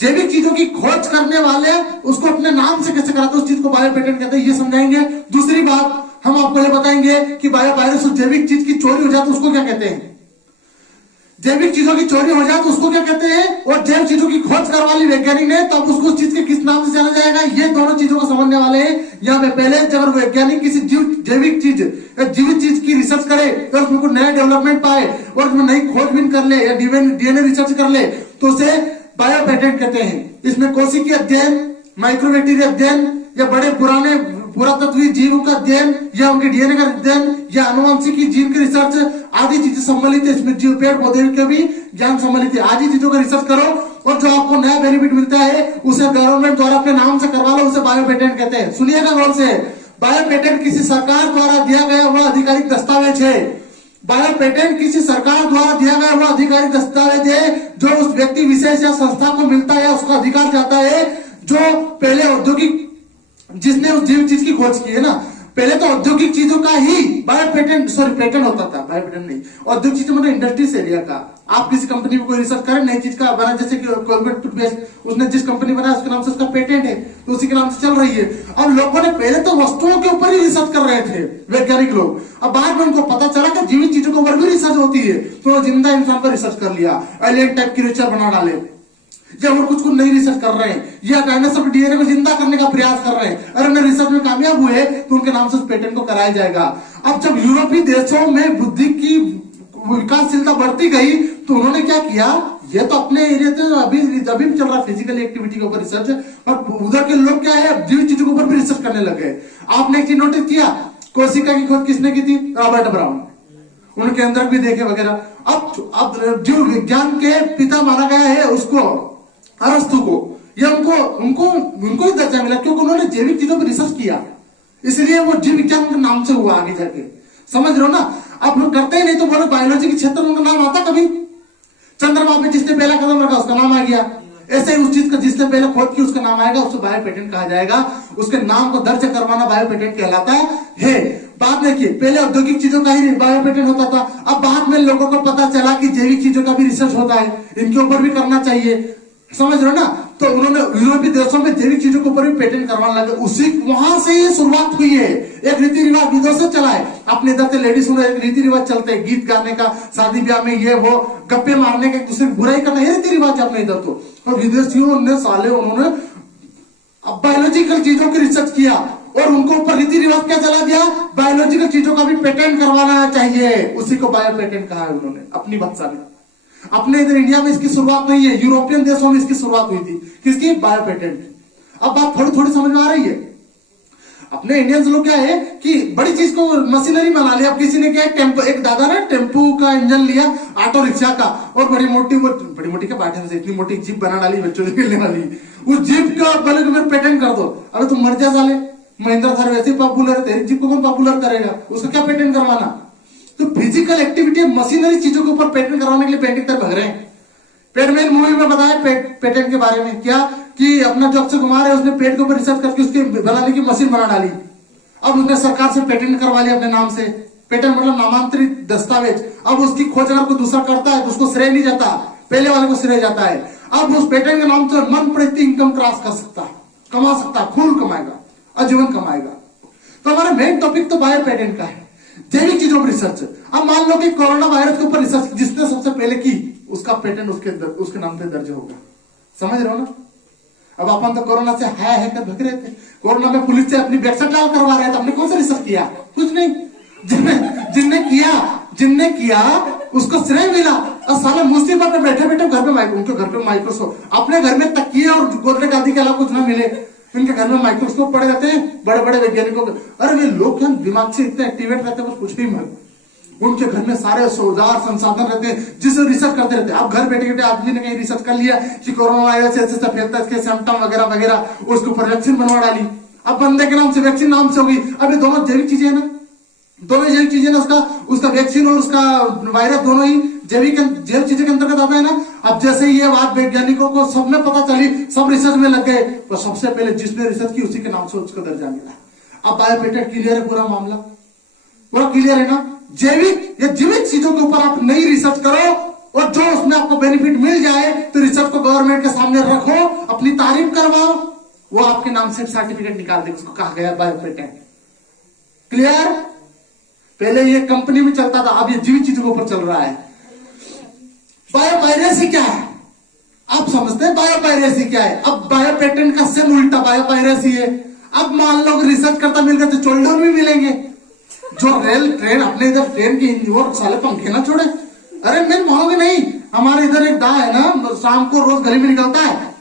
जैविक चीजों की खोज करने वाले उसको अपने नाम से कैसे कराते हैं, उस चीज को बायो पेटेंट कहते हैं, ये समझाएंगे। दूसरी बात हम आपको ये बताएंगे कि बायो वायरस जैविक चीज की चोरी हो जाए तो उसको क्या कहते हैं, जैविक चीजों की चोरी हो जाए तो उसको क्या कहते हैं, और जैव चीजों की खोज करने वाली वैज्ञानिक ने तब उसको उस चीज के किस नाम से जाना जाएगा, ये दोनों चीजों को समझने वाले हैं। यहाँ पे पहले जब वैज्ञानिक किसी जैविक चीज या जीवित चीज की रिसर्च करे तो उसमें कोई नया डेवलपमेंट पाए और उसमें नई खोजबीन कर ले या डीएनए रिसर्च कर ले तो उसे बायो पेटेंट कहते हैं। इसमें कोशिकीय अध्ययन, माइक्रोबैक्टीरिया अध्ययन या बड़े पुराने पुरातत्वीय जीवों का अध्ययन या उनके डीएनए का अध्ययन या अनुवांशिकी जीन की रिसर्च आदि चीजें सम्मिलित है। इसमें जीव पेड़ पौधे के भी ज्ञान सम्मिलित है। आदि चीजों का रिसर्च करो और जो आपको नया बेनिफिट मिलता है उसे गवर्नमेंट द्वारा अपने नाम से करवा लो, उसे बायो पेटेंट कहते हैं। सुनिएगा गौर से, बायो पेटेंट किसी सरकार द्वारा दिया गया वह आधिकारिक दस्तावेज है। बायो पेटेंट किसी सरकार द्वारा दिया गया वह आधिकारिक दस्तावेज है जो उस व्यक्ति विशेष या संस्था को मिलता है, उसका अधिकार जाता है जो पहले औद्योगिक जिसने उस जीव चीज की खोज की है ना। पहले तो औद्योगिक चीजों का ही बायो पेटेंट पेटेंट होता था, बायो पेटेंट नहीं। औद्योगिक चीजों मतलब इंडस्ट्रीज एरिया का। आप किसी कंपनी में कोई रिसर्च करें नई चीज का बना, जैसे कि कोलगेट टूथपेस्ट, उसने जिस कंपनी बनाया उसके नाम से उसका पेटेंट है तो उसी के नाम से चल रही है। अब लोगों ने पहले तो वस्तुओं के ऊपर ही रिसर्च कर रहे थे वैज्ञानिक लोग, अब बाद में उनको पता चला कि जीवित चीजों के ऊपर भी रिसर्च होती है तो जिंदा इंसान पर रिसर्च कर लिया, एलियन टाइप की रिसर्च बना डाले या और कुछ नई रिसर्च कर रहे हैं या डायनासोर के डीएनए को जिंदा करने का प्रयास कर रहे हैं। अगर उन्हें रिसर्च में कामयाब हुए तो उनके नाम से उस पेटेंट को कराया जाएगा। अब जब यूरोपीय देशों में बुद्धि की विकासशीलता बढ़ती गई तो उन्होंने क्या किया, ये तो अपने एरिया से अभी भी चल रहा फिजिकल एक्टिविटी के ऊपर रिसर्च, और उधर के लोग क्या है जीवित चीजों के ऊपर भी रिसर्च करने लगे। आपने एक चीज नोटिस किया, कोशिका की खोज किसने की थी, रॉबर्ट ब्राउन, उनके अंदर भी देखे वगैरह। अब जो विज्ञान के पिता माना गया है उसको अरस्तु को, या उनको ही दर्जा मिला क्योंकि उन्होंने जैविक चीजों पर रिसर्च किया, इसलिए वो जीव विज्ञान के नाम से हुआ आगे जाके। समझ रहे हो ना। अब लोग करते ही नहीं तो बोलो बायोलॉजी के क्षेत्र में उनका नाम आता कभी, चंद्रमा पे जिसने पहला कदम रखा उसका नाम आ गया, ऐसे ही उस चीज का जिसने पहले खोज की उसका नाम आएगा, उसे बायो पेटेंट कहा जाएगा। उसके नाम को दर्ज करवाना बायो पेटेंट कहलाता है। बात देखिए, पहले औद्योगिक चीजों का ही बायो पेटेंट होता था, अब बाद में लोगों को पता चला कि जैविक चीजों का भी रिसर्च होता है, इनके ऊपर भी करना चाहिए। समझ रहे हो ना। तो उन्होंने यूरोपीय देशों में जैविक चीजों के ऊपर भी पेटेंट करवाने लगे, उसी वहां से ये शुरुआत हुई है। एक रीति रिवाज विदेशों से चला है, अपने इधर से लेडीज सुनो एक रीति रिवाज चलते हैं, गीत गाने का, शादी ब्याह में ये वो गप्पे मारने का, दूसरे बुराई करना, ये रीति रिवाज अपने इधर। तो और विदेशियों ने साले उन्होंने बायोलॉजिकल चीजों की रिसर्च किया और उनको ऊपर रीति रिवाज क्या चला दिया, बायोलॉजिकल चीजों का भी पेटेंट करवाना चाहिए, उसी को बायो पेटेंट कहा है उन्होंने अपनी भाषा में। अपने इधर इंडिया में इसकी शुरुआत नहीं है, यूरोपियन देशों में इसकी शुरुआत हुई थी, किसकी, बायो पेटेंट। अब बात थोड़ी थोड़ी समझ में आ रही है। अपने इंडियंस लोग क्या है कि बड़ी चीज को मशीनरी बना लिया। अब किसी ने क्या टेम्पो, एक दादा ने टेम्पो का इंजन लिया, ऑटो रिक्शा का, और बड़ी मोटी के बाटे से इतनी मोटी जीप बना डाली बच्चों से खेलने वाली। उस जीप का बोले कि मेरे पेटेंट कर दो, अरे तुम मर जा साले, महिंद्रा थार वैसे पॉपुलर है, तेरी जीप को कौन पॉपुलर करेगा, उसका क्या पेटेंट करवाना। तो फिजिकल एक्टिविटी मशीनरी चीजों के ऊपर पेटेंट करवाने के लिए पेटेंट तर भग रहे हैं। पेडमैन मूवी में बताया पेटेंट के बारे में क्या कि अपना जो अक्षय कुमार है उसने पेट के ऊपर रिसर्च करके उसके बनाने की मशीन बना डाली। अब उसने सरकार से पेटेंट करवा लिया अपने नाम से। पेटेंट मतलब नामांतरित दस्तावेज। अब उसकी खोज अगर कोई दूसरा करता है तो उसको श्रेय नहीं जाता, पहले वाले को श्रेय जाता है। अब उस पेटेंट के नाम से मन प्रति इनकम क्रॉस कर सकता है, कमा सकता है, खूब कमाएगा, आजीवन कमाएगा। तो हमारा मेन टॉपिक तो बायो पेटेंट का है, जैविक चीजों पर रिसर्च। अब मान लो कि कोरोना वायरस के ऊपर रिसर्च जिसने सबसे पहले की उसका पेटेंट उसके नाम पे दर्ज होगा। समझ रहे हो ना। अब अपन तो कोरोना से है कर भग रहे थे, कोरोना में पुलिस से अपनी वेबसाइट डाल करवा रहे थे, हमने कौन सा रिसर्च किया, कुछ नहीं। जिनने किया उसको श्रेय मिला। और साले मुसीबत में बैठे बैठे घर पे उनके घर पे माइक्रोस्कोप, अपने घर में तकिए और गोदरेज आदि के अलावा कुछ ना मिले, इनके घर में माइक्रोस्कोप पड़े रहते हैं बड़े बड़े वैज्ञानिकों के। अरे ये लोग दिमाग से इतने एक्टिवेट रहते हैं, बस कुछ भी मत। उनके घर में सारे औजार संसाधन रहते हैं जिससे रिसर्च करते रहते हैं। अब घर बैठे बैठे आदमी ने कहीं रिसर्च कर लिया कि कोरोना वायरस ऐसे फैलता है, इसके सिम्टम वगैरह वगैरह, उसके ऊपर वैक्सीन बनवा डाली। अब बंदे के नाम से वैक्सीन नाम से होगी। अब ये दोनों जैविक चीजें है ना, दोनों जैविक चीजें ना, उसका वैक्सीन और उसका वायरस दोनों ही जैव चीजें के अंतर्गत आता है ना। अब जैसे ये बात वैज्ञानिकों को सब में पता चली, सब रिसर्च में लग गए, तो सबसे पहले जिसने रिसर्च की उसी के नाम से उसको दर्जा मिला। अब बायो पेटेंट क्लियर है, पूरा मामला पूरा क्लियर है ना। जैविक या जीवित चीजों के ऊपर आप नई रिसर्च करो और जो उसमें आपको बेनिफिट मिल जाए तो रिसर्च को गवर्नमेंट के सामने रखो, अपनी तारीफ करवाओ, वो आपके नाम से सर्टिफिकेट निकाल देगा, उसको कहा गया बायो पेटेंट। क्लियर? पहले ये कंपनी में चलता था, अब ये जीवित चीजों के ऊपर चल रहा है। बायोपायरेसी क्या है आप समझते हैं? बायोपायरेसी क्या है? अब बायो पेटेंट का सेम उल्टा बायोपायरेसी है। अब मान लो रिसर्च करता मिल गया तो चोल्डोन भी मिलेंगे। जो रेल ट्रेन अपने इधर ट्रेन की वो साले पंखे ना छोड़े। अरे मैं मानोगे नहीं, हमारे इधर एक दा है ना, शाम को रोज गली में निकलता है,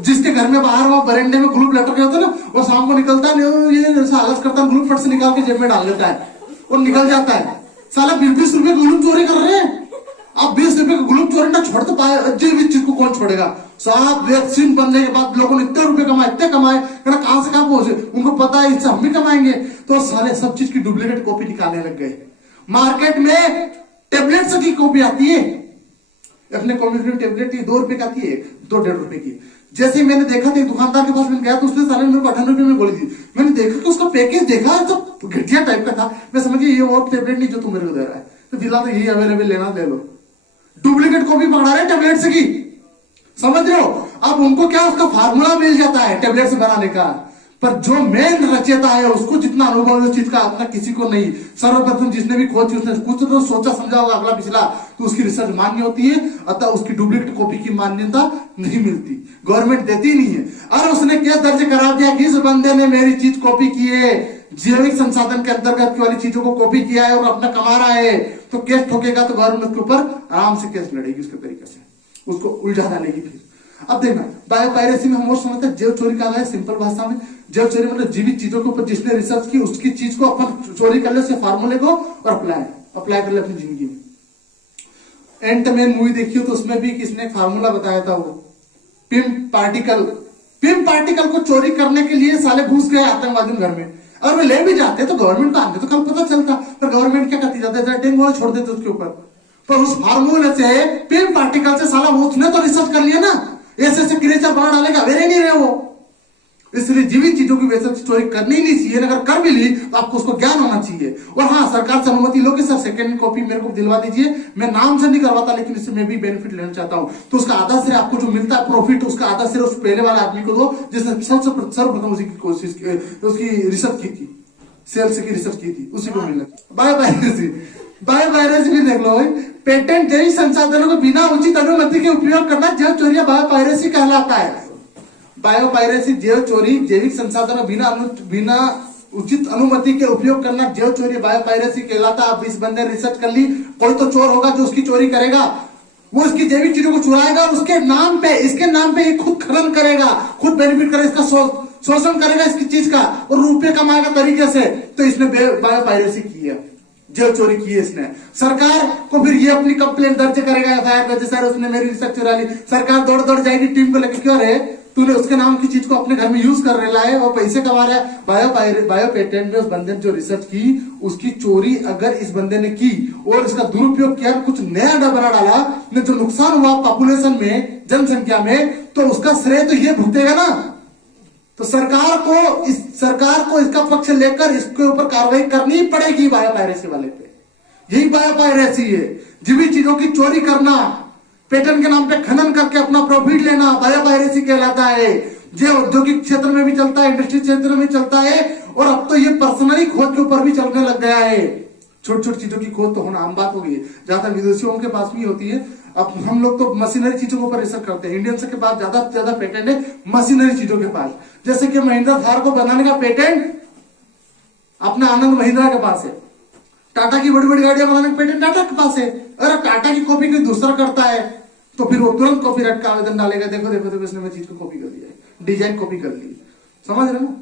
जिसके घर में बाहर वहां बरंडे में ग्लूप लेटर के होते ना, वो शाम को निकलता है, ये आलस करता है, ग्लूप फट से निकाल के जेब में डाल लेता है और निकल जाता है। साला 20-20 रुपए ग्लूप चोरी कर रहे हैं। अब 20 रुपए का ग्लूप चोरी ना छोड़ तो पाए, जीवित चीज को कौन छोड़ेगा? साहब वैक्सीन बनने के बाद लोगों ने इतने रुपए कमाए, इतने कमाए, कहां से कहां पहुंचे, उनको पता है इससे हम भी कमाएंगे, तो सारे सब चीज की डुप्लीकेट कॉपी निकालने लग गए। मार्केट में टेबलेट्स की कॉपी आती है, अपने कॉम्बिनेशन टेबलेट की 2 रुपए की आती है, 2-1.5 रुपए की। जैसे ही मैंने देखा था, दुकानदार के पास मैंने गया तो उसने सारे मेरे को 58 रुपए में गोली दी। मैंने देखा कि उसका पैकेज देखा तो घटिया टाइप का था। मैं समझ गया ये वो टेबलेट नहीं जो तुम मेरे को दे रहा है, तो फिलहाल तो यही अवेलेबल, लेना ले लो। डुप्लीकेट कॉपी पकड़ा रहे टेबलेट की, समझ रहे हो? अब उनको क्या उसका फार्मूला मिल जाता है टेबलेट से बनाने का, पर जो मेन रचयिता है उसको जितना अनुभव है उस चीज का अपना किसी को नहीं। सर्वप्रथम जिसने भी खोज उसने कुछ तो सोचा समझा होगा अगला पिछला, तो उसकी रिसर्च मान्य होती है, अतः उसकी डुप्लीकेट कॉपी की मान्यता नहीं मिलती, गवर्नमेंट देती नहीं है। और उसने केस दर्ज करा दिया कि इस बंदे ने मेरी चीज कॉपी की है, जैविक संसाधन के अंतर्गत वाली चीजों को कॉपी किया है और अपना कमा रहा है, तो केस ठोकेगा तो गवर्नमेंट के ऊपर आराम से केस लड़ेगी, उसके तरीके से उसको उलझा डालेगी। फिर अब देखना, बायोपायरेसी में हम और समझते हैं जैव चोरी का है, सिंपल भाषा में जैव चोरी मतलब जीवित चीजों के ऊपर जिसने रिसर्च की उसकी चीज को अपन चोरी कर ले, उसके फार्मूले को और अप्लाई कर ले अपनी जिंदगी में। एंटमैन मूवी देखियो तो उसमें भी किसने फार्मूला बताया था, वो पिम पार्टिकल को चोरी करने के लिए साले घुस गए आतंकवादी घर में, और वे ले भी जाते तो गवर्नमेंट को आगे तो कल पता चलता, पर गवर्नमेंट क्या करती जाती है, डेंगू छोड़ देते उसके ऊपर। पर उस फार्मूले से पिम पार्टिकल से साला उसने तो रिसर्च कर लिया ना, ऐसे क्रिएचर बना डालेगा, वेरे नहीं रहे वो। इसलिए जीवित चीजों की वैसे चोरी करनी नहीं चाहिए, अगर कर भी ली तो आपको उसको ज्ञान होना चाहिए। और हाँ, सरकार से अनुमति लो कि सर सेकंड कॉपी मेरे को दिलवा दीजिए, मैं नाम से नहीं करवाता लेकिन इससे मैं भी बेनिफिट लेना चाहता हूं, तो उसका आधा श्रेय आपको जो मिलता है प्रॉफिट, उसका आधा श्रेय उस पहले वाले आदमी को दो जिसने सर्वप्रथम उसी की कोशिश उसकी रिसर्च की थी, सेल्स की रिसर्च की थी, उसी को मिलना। बायोपायरेसी भी देख लो, पेटेंट जैविक संसाधनों को बिना उचित अनुमति के उपयोग करना जैव चोरी बायोपायरेसी कहलाता है। बायोपायरेसी जैव चोरी, जैविक संसाधनों बिना उचित अनुमति के उपयोग करना जैव चोरी बायोपायरेसी कहलाता है। अब इस बंदे ने रिसर्च कर ली, कोई तो चोर होगा जो उसकी चोरी करेगा, वो इसकी जैविक चीजों को चुराएगा और उसके नाम पे, इसके नाम पे खुद खनन करेगा, खुद बेनिफिट करेगा, इसका शोषण करेगा इसकी चीज का और रुपये कमाएगा तरीके से, तो इसने बायोपायरेसी की है, जैव चोरी की है इसने। सरकार को फिर ये अपनी कंप्लेंट दर्ज करेगा, एफआईआर दर्ज, सर उसने मेरी रिसर्च चुरा ली। सरकार दौड़ जाएगी टीम को लेकर, क्यों रे तूने उसके नाम की चीज को अपने घर में यूज कर रहा है और पैसे कमा रहा है। बायो पेटेंट में उस बंदे ने जो रिसर्च की उसकी चोरी अगर इस बंदे ने की और इसका दुरुपयोग किया, कुछ नया बना डाला, जो नुकसान हुआ पॉपुलेशन में, जनसंख्या में, तो उसका श्रेय तो ये भुगतेगा ना। तो सरकार को इसका पक्ष लेकर इसके ऊपर कार्रवाई करनी पड़ेगी बायोपायरेसी वाले पे। यही बायोपायरेसी है, जीवित चीजों की चोरी करना, पेटेंट के नाम पे खनन करके अपना प्रॉफिट लेना बायोपायरेसी कहलाता है। जो औद्योगिक क्षेत्र में भी चलता है, इंडस्ट्री क्षेत्र में चलता है, और अब तो ये पर्सनली खोज के ऊपर भी चलने लग गया है। छोटी छोटी चीजों की खोज तो होना आम बात हो गई है, ज्यादा विदेशियों के पास भी होती है। अब हम लोग तो मशीनरी चीजों के ऊपर रिसर्च करते हैं, इंडियंस के पास ज्यादा से ज्यादा पेटेंट है मशीनरी चीजों के पास। जैसे कि महिंद्रा थार को बनाने का पेटेंट अपने आनंद महिंद्रा के पास है, टाटा की बड़ी बड़ी गाड़ियां बनाने का पेटेंट टाटा के पास है। अगर टाटा की कॉपी कोई दूसरा करता है तो फिर वो तुरंत कॉपीराइट का आवेदन डालेगा, देखो इसने मेरी चीज को कॉपी कर दिया है, डिजाइन कॉपी कर ली, समझ रहे ना।